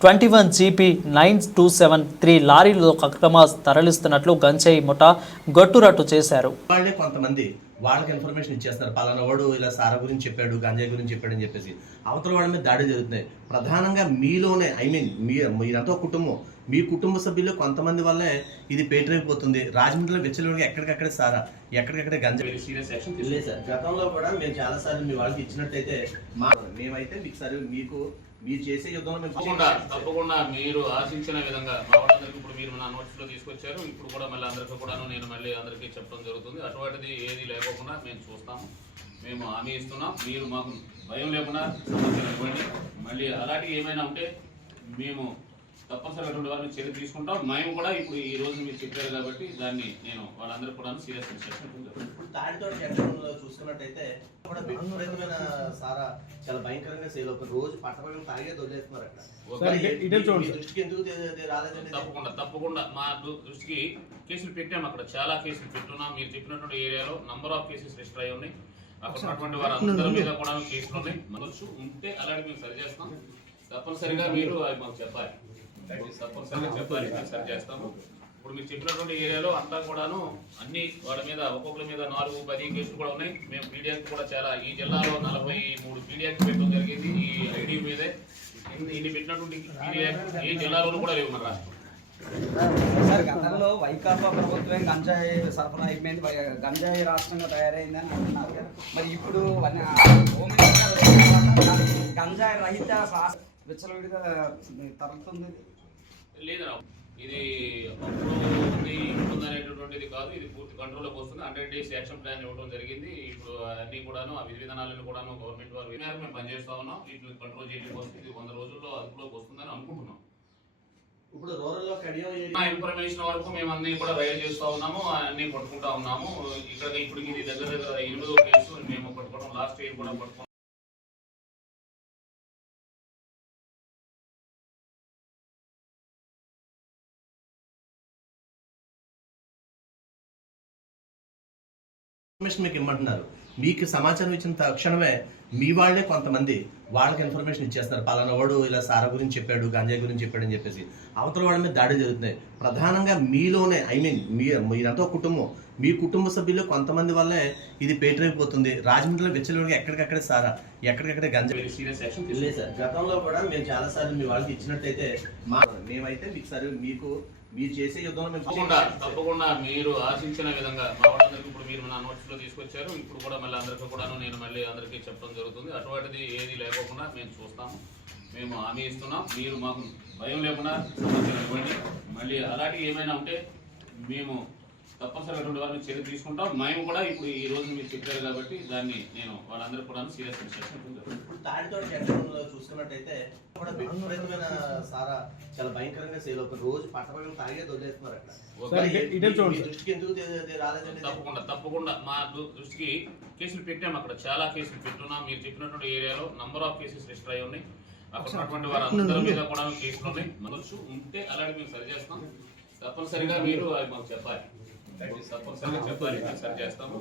21 GP 9273 లారీలో అక్రమ తరలిస్తున్నట్లు గంజాయి ముఠా గట్టురట్టు చేశారు. వాళ్ళే కొంతమంది వాళ్ళకి ఇన్ఫర్మేషన్ ఇచ్చేస్తారు, పలానా వాడు ఇలా సారా గురించి చెప్పాడు, గంజాయి గురించి చెప్పాడు అని చెప్పేసి అవతల వాళ్ళ మీద దాడి జరుగుతున్నాయి. ప్రధానంగా మీలోనే మీరంతా ఒక కుటుంబం, మీ కుటుంబ సభ్యులు కొంతమంది వల్లే ఇది పేటరైపోతుంది. రాజమండ్రిలో వెచ్చలుడిగా ఎక్కడికక్కడే సారా, ఎక్కడికక్కడే గంజాయి. సీరియస్ యాక్షన్ లేదు సార్. గతంలో కూడా మేము చాలా సార్లు మీ వాళ్ళకి ఇచ్చినట్టయితే మేమైతే మీకు సరే మీరు చేసే యుద్ధంలో తప్పకుండా మీరు ఆశించిన విధంగా మా వాళ్ళందరికీ ఇప్పుడు మీరు నా నోట్స్ లో తీసుకొచ్చారు. ఇప్పుడు కూడా మళ్ళీ అందరికీ కూడా నేను మళ్ళీ అందరికీ చెప్పడం జరుగుతుంది. అటువంటిది ఏది లేకోకుండా మేము చూస్తాము, మేము హామీ ఇస్తున్నాం. మీరు మాకు భయం లేకుండా సమస్యలు ఇవ్వండి. మళ్ళీ అలాంటివి ఏమైనా ఉంటే మేము తప్పనిసరిగా అటువంటి వారిని చర్య తీసుకుంటాం. మేము కూడా ఇప్పుడు ఈ రోజు మీరు చెప్పారు కాబట్టి దాన్ని నేను వాళ్ళందరూ కూడా సీరియస్ ఇప్పుడు తాడితో చూసుకున్నట్టయితే కూడా విపరీతమైన సారా చాలా భయంకరంగా సేల్ అవుతుంది. రోజు పట్టపగలు తాగే వదిలేస్తున్నారు అక్కడ. దృష్టికి ఎందుకు రాలేదండి? తప్పకుండా మా దృష్టికి కేసులు పెట్టాము. అక్కడ చాలా కేసులు పెట్టున్నాం. మీరు చెప్పినటువంటి ఏరియాలో నంబర్ ఆఫ్ కేసెస్ రిజిస్టర్ అయి ఉన్నాయి. అక్కడ ఉన్నటువంటి వారు అందరి మీద కూడా కేసులు ఉన్నాయి. మనసు ఉంటే అలాంటి మేము సరి చేస్తాం. తప్పనిసరిగా మీరు అవి మాకు చెప్పాలి, తప్పనిసరిగా చెప్పాలి, మేము సరి చేస్తాము. ఇప్పుడు మీరు చెప్పినటువంటి ఏరియాలో అంతా కూడాను అన్ని వాళ్ళ మీద ఒక్కొక్కరి మీద 4-10 కేసులు కూడా ఉన్నాయి. మేము పీడియాక్ట్ కూడా చాలా ఈ జిల్లాలో 43 పీడియాక్ట్ పెట్టడం జరిగింది. ఈ ఐడి మీదే ఇన్ని పెట్టినటువంటి పీడియాక్ట్ ఏ జిల్లాలోనూ కూడా లేవు మన రాష్ట్రం. సార్, గతంలో వైకాపా ప్రభుత్వం గంజాయి సరఫరా అయిపోయింది, గంజాయి రాష్ట్రంగా తయారైందని అంటున్నారు. మరి ఇప్పుడు గంజాయి రహిత విచ్చలవిడిగా తరలుతుంది. లేదా ఇది అప్పుడు ఉంది ఇప్పుడు అనేటటువంటిది కాదు. ఇది పూర్తి కంట్రోల్లోకి వస్తుంది. 100 days యాక్షన్ ప్లాన్ ఇవ్వడం జరిగింది. ఇప్పుడు అన్ని కూడాను ఆ విధి విధానాలను కూడాను గవర్నమెంట్ వారు మేము పనిచేస్తా ఉన్నాం. వీటిని కంట్రోల్ చేయడానికి వస్తుంది. 100 రోజుల్లో అదుపులోకి వస్తుందని అనుకుంటున్నాం. ఇప్పుడు రూరల్ లో ఇన్ఫర్మేషన్ వరకు మేము అన్ని కూడా రైడ్ చేస్తూ ఉన్నాము, అన్ని పట్టుకుంటా ఉన్నాము. ఇక్కడ ఇప్పుడు ఇది దగ్గర 8వ కేసు మేము పట్టుకోవడం, లాస్ట్ ఇయర్ కూడా పట్టుకోవడం. మీకు ఇమ్మంటున్నారు. మీకు సమాచారం ఇచ్చిన తక్షణమే మీ వాళ్ళే కొంతమంది వాళ్ళకి ఇన్ఫర్మేషన్ ఇచ్చేస్తారు, పలానా వాడు ఇలా సారా గురించి చెప్పాడు, గంజాయి గురించి చెప్పాడు అని చెప్పేసి అవతల వాళ్ళ మీద దాడి జరుగుతున్నాయి. ప్రధానంగా మీలోనే మీరంతా ఒక కుటుంబం, మీ కుటుంబ సభ్యులు కొంతమంది వల్లే ఇది పేటరైపోతుంది. రాజమండ్రిలో వెచ్చలుడిగా ఎక్కడికక్కడే సారా, ఎక్కడికక్కడే గంజాయి. సీరియస్ యాక్షన్ లేదు సార్. గతంలో కూడా మేము చాలా సార్లు మీ వాళ్ళకి ఇచ్చినట్టయితే మేమైతే మీకు సరే మీరు చేసే యుద్ధంలో తప్పకుండా మీరు ఆశించిన విధంగా మా వాళ్ళందరికీ ఇప్పుడు మీరు నా నోట్స్ లో తీసుకొచ్చారు. ఇప్పుడు కూడా మళ్ళీ అందరికీ కూడా నేను మళ్ళీ అందరికీ చెప్పడం జరుగుతుంది. అటువంటిది ఏది లేకోకుండా మేము చూస్తాము, మేము హామీ ఇస్తున్నాం. మీరు మాకు భయం లేకుండా సమస్యలు ఇవ్వండి. మళ్ళీ అలాంటివి ఏమైనా ఉంటే మేము తప్పనిసరిగా అటువంటి వారిని చర్య తీసుకుంటాం. మేము కూడా ఇప్పుడు ఈ రోజు మీరు చెప్పారు కాబట్టి దాన్ని నేను వాళ్ళందరూ కూడా సీరియస్ ఇన్స్ట్రక్షన్. ఇప్పుడు తాడితోటి జంక్షన్లో చూసుకున్నట్టయితే కూడా విపరీతమైన సారా చాలా భయంకరంగా సేల్ అవుతుంది. రోజు పట్టపగలు తాగే వదిలేస్తున్నారు అక్కడ. మీ దృష్టికి ఎందుకు రాలేదండి? తప్పకుండా మా దృష్టికి కేసులు పెట్టాము. అక్కడ చాలా కేసులు పెట్టున్నాం. మీరు చెప్పినటువంటి ఏరియాలో నంబర్ ఆఫ్ కేసెస్ రిజిస్టర్ అయి ఉన్నాయి. అక్కడ ఉన్నటువంటి వారందరి మీద కూడా కేసులు ఉన్నాయి. మనసు ఉంటే అలాగే మేము సరి చేస్తాం. తప్పనిసరిగా మీరు అది మాకు చెప్పాలి. తప్పనిసరిగా చెప్పాలి, మేము సరి చేస్తాము.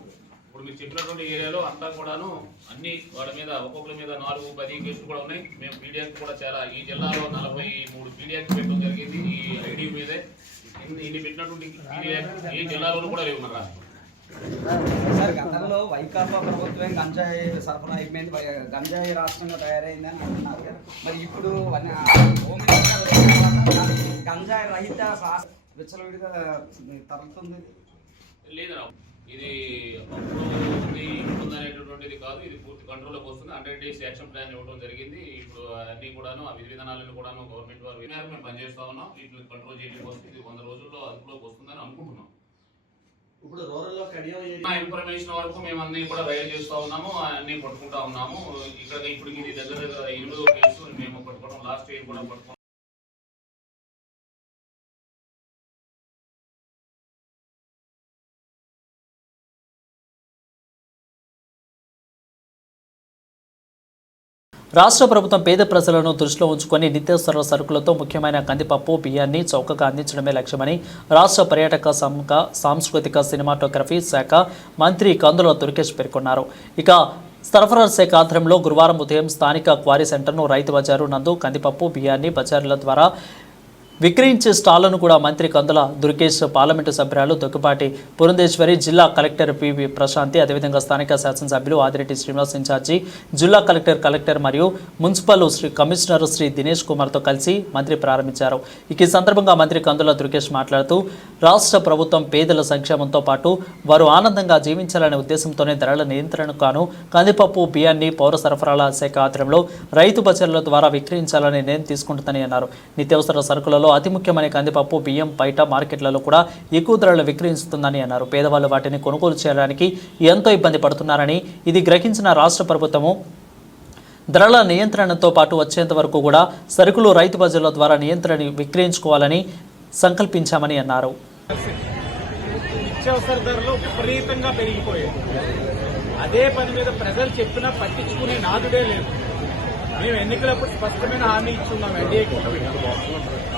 ఇప్పుడు మీరు చెప్పినటువంటి ఏరియాలో అంతా కూడాను అన్ని వాళ్ళ మీద ఒక్కొక్కరి మీద 4-10 కేసులు కూడా ఉన్నాయి. మేము పీడియాక్ట్ కూడా చాలా ఈ జిల్లాలో 43 పీడియాక్ట్ పెట్టడం జరిగింది. ఈ ఐడి మీదే ఇన్ని పెట్టినటువంటి పీడియాక్ట్ ఏ జిల్లాలోనూ కూడా లేవు మన రాష్ట్రం. సార్ గతంలో వైకాపా ప్రభుత్వం గంజాయి సరఫరా అయిపోయింది, గంజాయి రాష్ట్రంగా తయారైందని అంటున్నారు. మరి ఇప్పుడు గంజాయి రహిత విచ్చలవిడిగా తరలుతుంది. లేదా ఇది అప్పుడు ఉంది ఇప్పుడు అనేటటువంటిది కాదు. ఇది పూర్తి కంట్రోల్లోకి వస్తుంది. 100 days యాక్షన్ ప్లాన్ ఇవ్వడం జరిగింది. ఇప్పుడు అన్ని కూడాను ఆ విధి విధానాలను కూడాను గవర్నమెంట్ వారు మేము పనిచేస్తా ఉన్నాం. వీటిని కంట్రోల్ చేయడానికి వస్తుంది. ఇది 100 రోజుల్లో అదుపులోకి వస్తుందని అనుకుంటున్నాం. ఇప్పుడు రూరల్లో ఇన్ఫర్మేషన్ వరకు మేము అన్ని కూడా రైడ్ చేస్తూ ఉన్నాము, అన్ని పట్టుకుంటా ఉన్నాము. ఇక్కడ ఇప్పుడు ఇది దగ్గర 8వ కేసు మేము పట్టుకోవడం. లాస్ట్ ఇయర్ కూడా పట్టుకోవడం. రాష్ట్ర ప్రభుత్వం పేద ప్రజలను దృష్టిలో ఉంచుకొని నిత్యావసర సరుకులతో ముఖ్యమైన కందిపప్పు, బియ్యాన్ని చౌకగా అందించడమే లక్ష్యమని రాష్ట్ర పర్యాటక సాంస్కృతిక సినిమాటోగ్రఫీ శాఖ మంత్రి కందుల దుర్గేష్ పేర్కొన్నారు. ఇక సరఫరా శాఖ ఆధ్వర్యంలో గురువారం ఉదయం స్థానిక క్వారీ సెంటర్ను రైతు బజారు నందు కందిపప్పు, బియ్యాన్ని బజారుల ద్వారా విక్రయించే స్టాళ్లను కూడా మంత్రి కందుల దుర్గేష్, పార్లమెంటు సభ్యురాలు దొక్కిపాటి పురంధేశ్వరి, జిల్లా కలెక్టర్ పివి ప్రశాంతి, అదేవిధంగా స్థానిక శాసనసభ్యులు ఆదిరెడ్డి శ్రీనివాస్ ఇన్ఛార్జి, జిల్లా కలెక్టర్ మరియు మున్సిపల్ కమిషనర్ శ్రీ దినేష్ కుమార్తో కలిసి మంత్రి ప్రారంభించారు. ఈ సందర్భంగా మంత్రి కందుల దుర్గేష్ మాట్లాడుతూ రాష్ట్ర ప్రభుత్వం పేదల సంక్షేమంతో పాటు వారు ఆనందంగా జీవించాలనే ఉద్దేశంతోనే ధరల నియంత్రణకు గాను కందిపప్పు, బియ్యాన్ని పౌర సరఫరాల శాఖ ఆధ్వర్యంలో రైతు బజార్ల ద్వారా విక్రయించాలని నిర్ణయం తీసుకుంటుందని అన్నారు. నిత్యావసర సరుకులలో అతి ముఖ్యమైన కందిపప్పు, బియ్యం బయట మార్కెట్లలో కూడా ఎక్కువ ధరలు విక్రయిస్తుందని అన్నారు. పేదవాళ్ళు వాటిని కొనుగోలు చేయడానికి ఎంతో ఇబ్బంది పడుతున్నారని, ఇది గ్రహించిన రాష్ట్ర ప్రభుత్వము ధరల నియంత్రణతో పాటు వచ్చేంత వరకు కూడా సరుకులు రైతు బజార్ల ద్వారా నియంత్రణ విక్రయించుకోవాలని సంకల్పించామని అన్నారు. నిత్యావసర ధరలు విపరీతంగా పెరిగిపోయాయి. అదే పని మీద ప్రజలు చెప్పినా పట్టించుకునే నాదుడే లేదు. మేము ఎన్నికలప్పుడు స్పష్టమైన హామీ ఇచ్చున్నాం. ఎన్డీఏ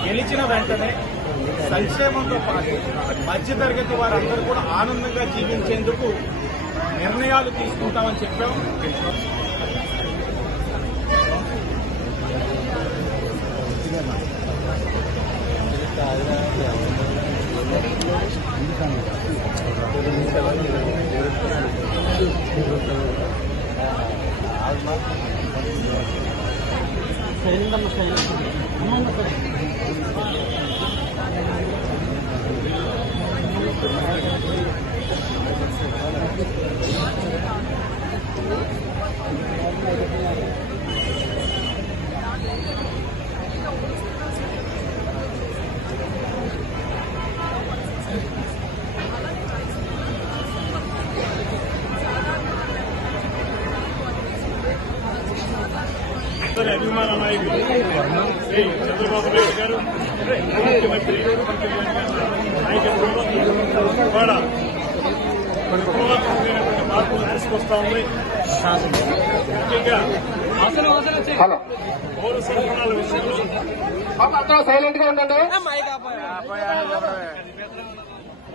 గెలిచిన వెంటనే సంక్షేమంతో పాటు మధ్యతరగతి వారందరూ కూడా ఆనందంగా జీవించేందుకు నిర్ణయాలు తీసుకుంటామని చెప్పాం. అభిమాన నాయకులు శ్రీ చంద్రబాబు నాయుడు గారు ముఖ్యమంత్రి నాయకత్వంలో కూడా మార్పులు తీసుకొస్తా ఉంది. ముఖ్యంగా పౌర సరఫరాల విషయంలో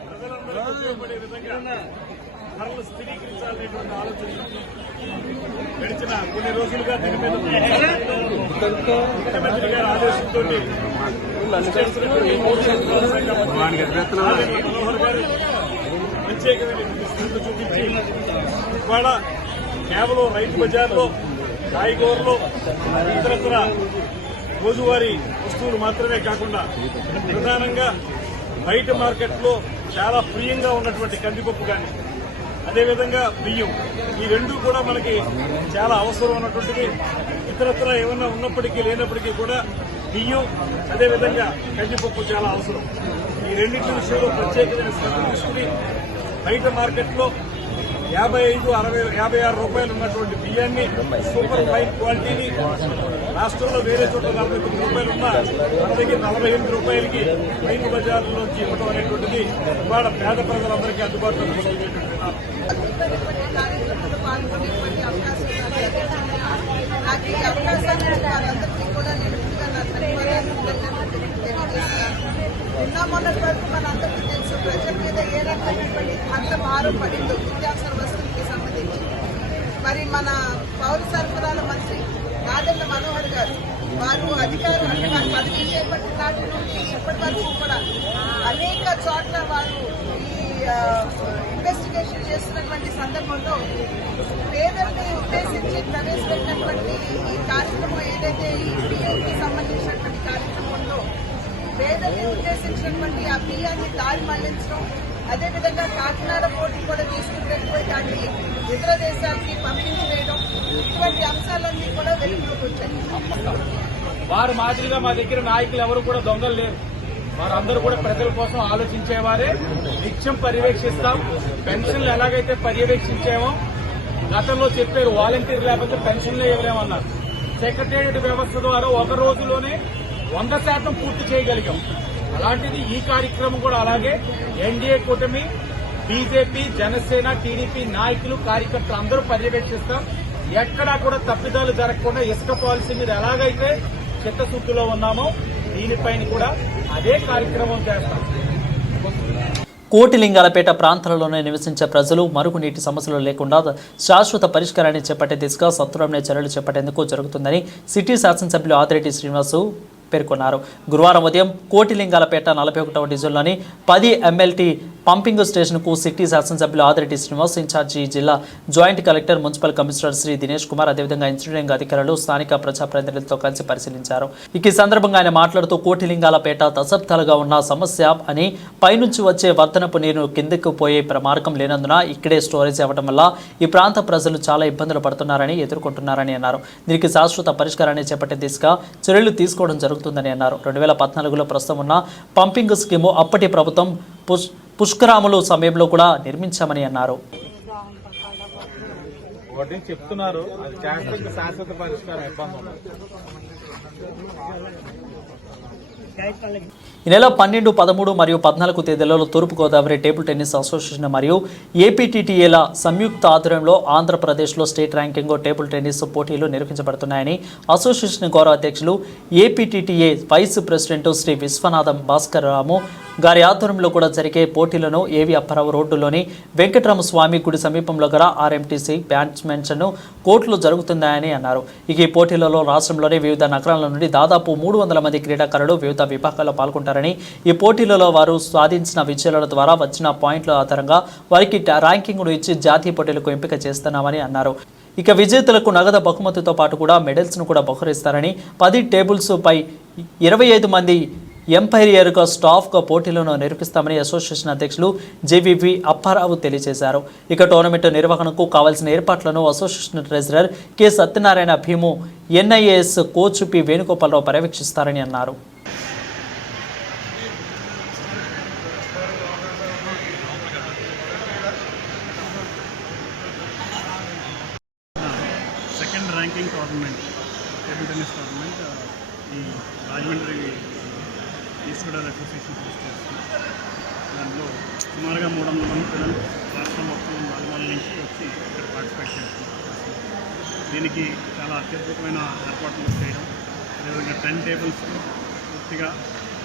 ప్రజలందరూ ఉపయోగపడే విధంగా ధరలు స్థిరీకరించాలనేటువంటి ఆలోచన గడిచిన కొన్ని రోజులుగా దీని మీద ముఖ్యమంత్రి గారి ఆదేశంతో మనోహర్ గారు ప్రత్యేకమైన శ్రద్ధ చూపించి ఇవాళ కేవలం రైతు బజార్లో కాయగూరలు ఇతరత్ర రోజువారీ వస్తువులు మాత్రమే కాకుండా ప్రధానంగా బయట మార్కెట్లో చాలా ప్రియంగా ఉన్నటువంటి కందిపప్పు కానీ అదేవిధంగా బియ్యం, ఈ రెండు కూడా మనకి చాలా అవసరం ఉన్నటువంటివి. ఇతరత్ర ఏమన్నా ఉన్నప్పటికీ లేనప్పటికీ కూడా బియ్యం అదేవిధంగా కందిపప్పు చాలా అవసరం. ఈ ఈ రెండింటి విషయంలో ప్రత్యేకమైన శ్రద్ధ తీసుకుని బయట మార్కెట్లో 55-56 రూపాయలు ఉన్నటువంటి బియ్యాన్ని సూపర్ ఫైన్ క్వాలిటీని రాష్ట్రంలో వేరే చోట్ల 49 రూపాయలు ఉన్న మన దగ్గర 48 రూపాయలకి రైతు బజార్లోకి ఇవ్వడం అనేటువంటిది ఇవాళ పేద ప్రజలందరికీ అందుబాటులో తీసుకునేటువంటి నాకు ఈ అవకాశాన్ని వారందరికీ కూడా నేను ముందుగా నా ధన్యవాదాలు తెలియజేస్తున్నాను. నిన్న మొన్నటి వరకు మనందరికీ తెలుసు ప్రజల మీద ఏ రకమైనటువంటి అంత భారం పడిందో నిత్యావసర వస్తువులకి సంబంధించి. మరి మన పౌర సరఫరాల మంత్రి నాదెళ్ల మనోహర్ గారు వారు అధికారులు అంటే వారు పదవి చేపట్టిన నాటి నుండి ఇప్పటి వరకు కూడా అనేక చోట్ల వారు ఈ ఇన్వెస్టిగేషన్ చేస్తున్నటువంటి సందర్భంలో పేదల్ని ఉద్దేశించి ప్రవేశపెట్టినటువంటి ఈ కార్యక్రమం ఏదైతే ఈ బియ్యానికి సంబంధించినటువంటి కార్యక్రమంలో పేదల్ని ఉద్దేశించినటువంటి ఆ బియ్యాన్ని దారి మళ్లించడం, అదేవిధంగా కాకినాడ పోటీ కూడా తీసుకుని వెళ్ళిపోయి దాన్ని ఇతర దేశాలకి పంపించి వేయడం, ఇటువంటి అంశాలన్నీ కూడా వెలుగులోకి వచ్చాయి. వారు మాదిరిగా మా దగ్గర నాయకులు ఎవరు కూడా దొంగలు లేరు. వారందరూ కూడా ప్రజల కోసం ఆలోచించేవారే. నిత్యం పర్యవేక్షిస్తాం. పెన్షన్లు ఎలాగైతే పర్యవేక్షించామో గతంలో చెప్పారు, వాలంటీర్ లేకపోతే పెన్షన్లే ఇవ్వలేమన్నారు. సెక్రటేరియట్ వ్యవస్థ ద్వారా ఒక రోజులోనే 100% పూర్తి చేయగలిగాం. అలాంటిది ఈ కార్యక్రమం కూడా అలాగే ఎన్డీఏ కూటమి, బీజేపీ, జనసేన, టీడీపీ నాయకులు, కార్యకర్తలు అందరూ పర్యవేక్షిస్తాం. ఎక్కడా కూడా తప్పిదాలు జరగకుండా ఇసుక పాలసీ మీద ఎలాగైతే చిత్తశుద్ధిలో ఉన్నామో దీనిపైన కూడా అదే కార్యక్రమం చేస్తాం. కోటిలింగాలపేట ప్రాంతాలలోనే నివసించే ప్రజలు మరుగునీటి సమస్యలు లేకుండా శాశ్వత పరిష్కారాన్ని చేపట్టే దిశగా సత్వరమే చర్యలు చేపట్టేందుకు జరుగుతుందని సిటీ శాసనసభ్యులు ఆదిరెడ్డి శ్రీనివాసు పేర్కొన్నారు. గురువారం ఉదయం కోటిలింగాలపేట 41వ డివిజన్లోని 10 MLT పంపింగ్ స్టేషన్కు సిటీ శాసనసభ్యులు ఆదిరెడ్డి శ్రీనివాస్, ఇన్ఛార్జి జిల్లా joint collector, municipal commissioner Shri Dinesh Kumar, అదేవిధంగా ఇంజనీరింగ్ అధికారులు, స్థానిక ప్రజాప్రతినిధులతో కలిసి పరిశీలించారు. ఈ సందర్భంగా ఆయన మాట్లాడుతూ కోటిలింగాలపేట దశాబ్దాలుగా ఉన్న సమస్య అని, పైనుంచి వచ్చే వర్ధనపు నీరు కిందకు పోయే మార్గం లేనందున ఇక్కడే స్టోరేజ్ అవ్వడం వల్ల ఈ ప్రాంత ప్రజలు చాలా ఇబ్బందులు పడుతున్నారని, ఎదుర్కొంటున్నారని అన్నారు. దీనికి శాశ్వత పరిష్కారాన్ని చేపట్టే దిశగా చర్యలు తీసుకోవడం జరుగుతుందని అన్నారు. 2014లో ప్రస్తుతం ఉన్న పంపింగ్ స్కీము అప్పటి ప్రభుత్వం పుష్కరాములు సమయంలో కూడా నిర్మించామని అన్నారు. ఒకటి చెప్తున్నారు, అది చేస్తే శాశ్వత పరిష్కారం ఇబ్బంది ఉండదు. ఈ నెల 12, 13 మరియు 14 తేదీలలో తూర్పుగోదావరి టేబుల్ టెన్నిస్ అసోసియేషన్ మరియు ఏపీటీటీఏల సంయుక్త ఆధ్వర్యంలో ఆంధ్రప్రదేశ్లో స్టేట్ ర్యాంకింగ్ టేబుల్ టెన్నిస్ పోటీలు నిర్వహించబడుతున్నాయని అసోసియేషన్ గౌరవ అధ్యక్షులు, ఏపీటీటీఏ వైస్ ప్రెసిడెంట్ శ్రీ విశ్వనాథం భాస్కర్ రాము గారి ఆధ్వర్యంలో కూడా జరిగే పోటీలను ఏవి అప్పారావు రోడ్డులోని వెంకటరామస్వామి గుడి సమీపంలో గల ఆర్ఎంటీసీ బ్యాడ్మింటన్ కోర్టులో జరుగుతున్నాయని అన్నారు. ఈ పోటీలలో రాష్ట్రంలోని వివిధ నగరాల నుండి దాదాపు 300 మంది క్రీడాకారులు వివిధ విభాగాల్లో పాల్గొంటారని, ఈ పోటీలలో వారు సాధించిన విజయాల ద్వారా వచ్చిన పాయింట్ల ఆధారంగా వారికి ర్యాంకింగ్ను ఇచ్చి జాతీయ పోటీలకు ఎంపిక చేస్తున్నామని అన్నారు. ఇక విజేతలకు నగదు బహుమతితో పాటు కూడా మెడల్స్ను కూడా బహుకరిస్తారని, 10 టేబుల్స్ పై 25 మంది ఎంపైరియర్గా స్టాఫ్గా పోటీలను నిర్వహిస్తామని అసోసియేషన్ అధ్యక్షులు జేవీవి అప్పారావు తెలియజేశారు. ఇక టోర్నమెంట్ నిర్వహణకు కావాల్సిన ఏర్పాట్లను association treasurer K Satyanarayana Bheemu, NIAS coach P Venugopalarao పర్యవేక్షిస్తారని అన్నారు. Second ranking tournament, table tennis tournament ఈ Rajahmundry east Godavari association host చేస్తుంది. దాంట్లో సుమారుగా 300 మంది పిల్లలు రాష్ట్రం మొత్తం నలుమూలల నుంచి వచ్చి ఇక్కడ పార్టిసిపేట్ చేస్తున్నారు. దీనికి చాలా అత్యద్భుతమైన ఏర్పాట్లు చేయడం, అదేవిధంగా 10 టేబుల్స్ పూర్తిగా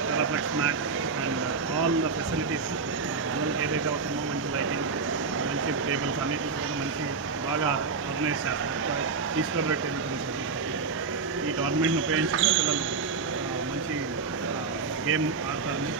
Teraflex mat and all the facilities పిల్లలకి ఏదైతే అవుతుందో మంచి లైటింగ్, మంచి టేబుల్స్ అన్నిటికీ కూడా మంచి బాగా ఆర్గనైజ్ చేస్తారు. ఈస్ట్ గోదావరి టేబుల్ టెన్నిస్ ఈ టోర్నమెంట్ని ఉపయోగించుకుని పిల్లలు మంచి గేమ్ ఆడతారని.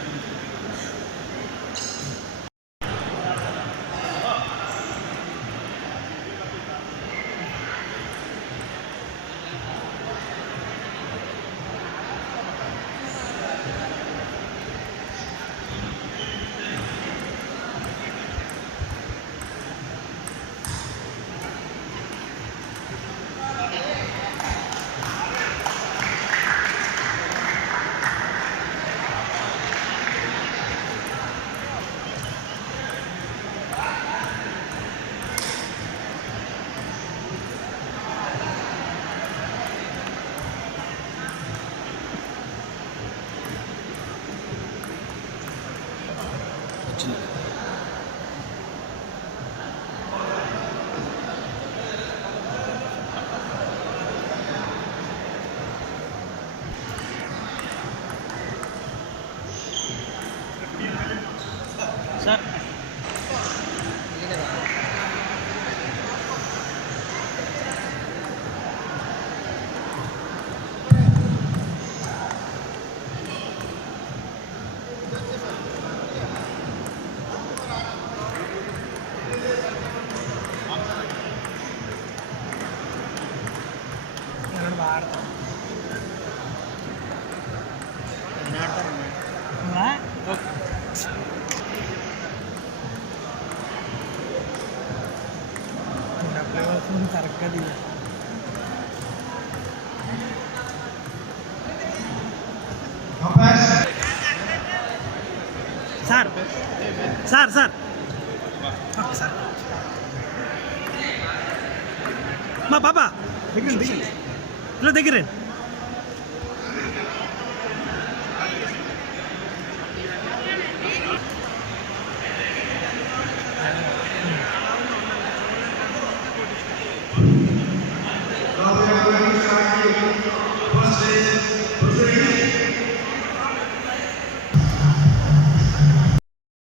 సార్ సార్ సార్ సార్ మా పాప ఇలా దగ్గర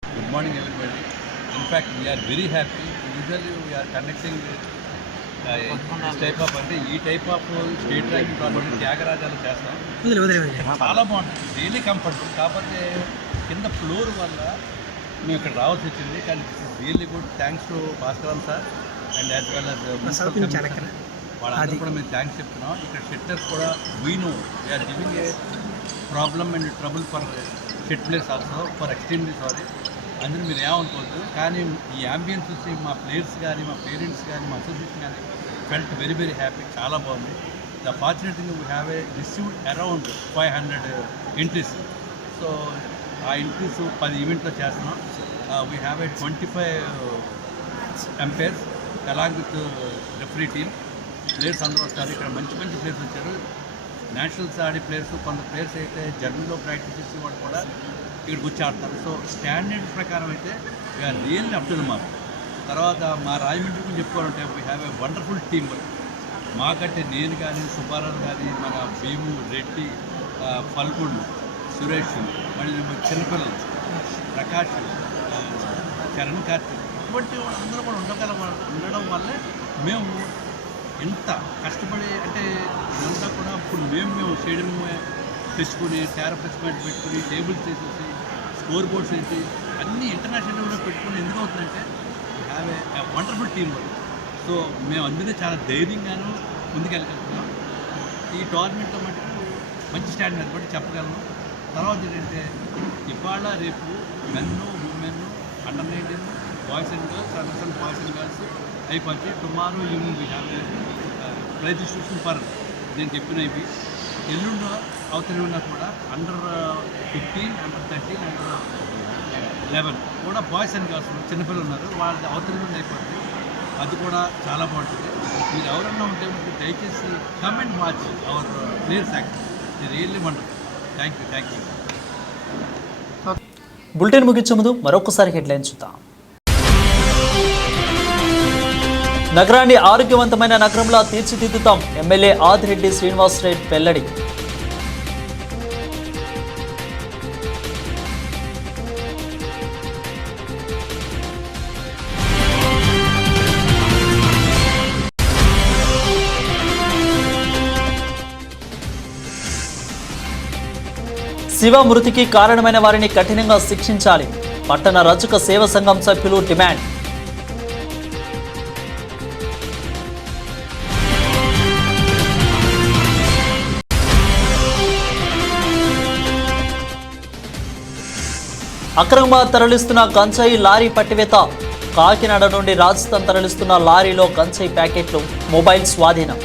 Good morning, everybody. In fact, we are very happy. Usually, we are conducting this type of state ranking tournament త్యాగరాజాలు చేస్తాం. చాలా బాగుంటుంది, రియలీ కంఫర్టబుల్. కాకపోతే కింద ఫ్లోర్ వల్ల మేము ఇక్కడ రావాల్సి వచ్చింది. కానీ really good. Thanks to Bhaskaran sir and as well as వాళ్ళందరూ కూడా మేము థ్యాంక్స్ చెప్తున్నాం. ఇక్కడ షెట్టర్స్ కూడా we we're giving a problem and trouble for shed place also for extremely sorry. అందులో మీరు ఏమనుకోవద్దు. కానీ ఈ యాంబియన్స్ చూసి మా ప్లేయర్స్ కానీ మా పేరెంట్స్ కానీ మా అసోసియేషన్ కానీ ఫెల్ట్ వెరీ వెరీ హ్యాపీ. చాలా బాగుంది. The fortunate thing we have a received around 500 entries. So ఆ ఎంట్రీస్ 10 ఈవెంట్లో చేస్తున్నాం. We have a 25 umpires along with referee team. Players అందరూ వస్తారు. ఇక్కడ మంచి మంచి ప్లేయర్స్ వచ్చారు. నేషనల్స్ ఆడే ప్లేయర్స్, కొంత ప్లేయర్స్ అయితే జర్మనీలో ప్రాక్టీస్ చేసి వాళ్ళు కూడా ఇక్కడికి వచ్చి ఆడతారు. సో స్టాండర్డ్ ప్రకారం అయితే we are really up to the mark. తర్వాత మా రాజమండ్రి గురించి చెప్పుకోవాలంటే we have a wonderful team work. మాకంటే నేను కానీ, సుబ్బారావు కానీ, మన భీము, రెడ్డి, ఫల్గుడు, సురేష్, మళ్ళీ చిన్నపిల్లలు, ప్రకాష్, చరణ్ కార్తీక్, ఇటువంటి అందరూ కూడా ఉండడం వల్లే మేము ఎంత కష్టపడి, అంటే ఇదంతా కూడా ఇప్పుడు మేము స్టేడియం తెచ్చుకొని టారఫ్ ఎక్స్పెక్ట్ పెట్టుకుని టేబుల్స్ వేసేసి స్కోర్ బోర్డ్స్ వేసి అన్నీ ఇంటర్నేషనల్లో పెట్టుకుని ఎందుకు అవుతుందంటే have a wonderful team work. So మేము అందుకే చాలా ధైర్యంగాను ముందుకెళ్ళగలుగుతున్నాం. ఈ టోర్నమెంట్లో మటుకు మంచి స్టాండర్డ్ బట్టి చెప్పగలను. తర్వాత ఏంటంటే ఇవాళ రేపు men, women, under 19, boys and girls, under boys and girls అయిపోతే tomorrow evening we have prize distribution for నేను చెప్పినవి. ఎల్లుండి అవతలి ఉన్నా కూడా అండర్ 15, అండర్ 13, అండర్ 11 కూడా బాయ్స్ అండ్ గర్ల్స్ చిన్నపిల్లలు ఉన్నారు. వాళ్ళది అవతలి నుండి అయిపోతుంది. అది కూడా చాలా బాగుంటుంది. మీరు ఎవరన్నా ఉంటే దయచేసి come and watch our players act. ఇది really wonderful. Thank you. Bulletin ముగించే ముందు మరొకసారి హెడ్లైన్స్ చూద్దాం. నగరాన్ని ఆరోగ్యవంతమైన నగరంలా తీర్చిదిద్దుతాం. ఎమ్మెల్యే ఆదిరెడ్డి శ్రీనివాసరెడ్డి వెల్లడి. శివ మృతికి కారణమైన వారిని కఠినంగా శిక్షించాలి. పట్టణ రజక సేవ సంఘం సభ్యులు డిమాండ్. అక్రమంగా తరలిస్తున్న గంజాయి లారీ పట్టివేత. కాకినాడ నుండి రాజస్థాన్ తరలిస్తున్న లారీలో గంజాయి ప్యాకెట్లు, మొబైల్ స్వాధీనం.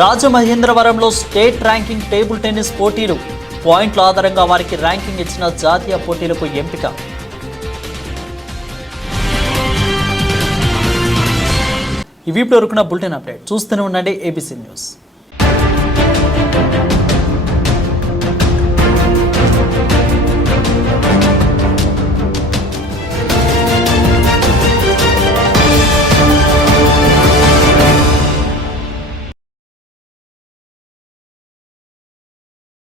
రాజమహేంద్రవరంలో స్టేట్ ర్యాంకింగ్ టేబుల్ టెన్నిస్ పోటీలు. పాయింట్ల ఆధారంగా వారికి ర్యాంకింగ్ ఇచ్చిన జాతీయ పోటీలకు ఎంపిక. ఇవి ఇప్పుడు వరకున్న బులెటిన్ అప్డేట్. చూస్తూనే ఉండండి ABC న్యూస్.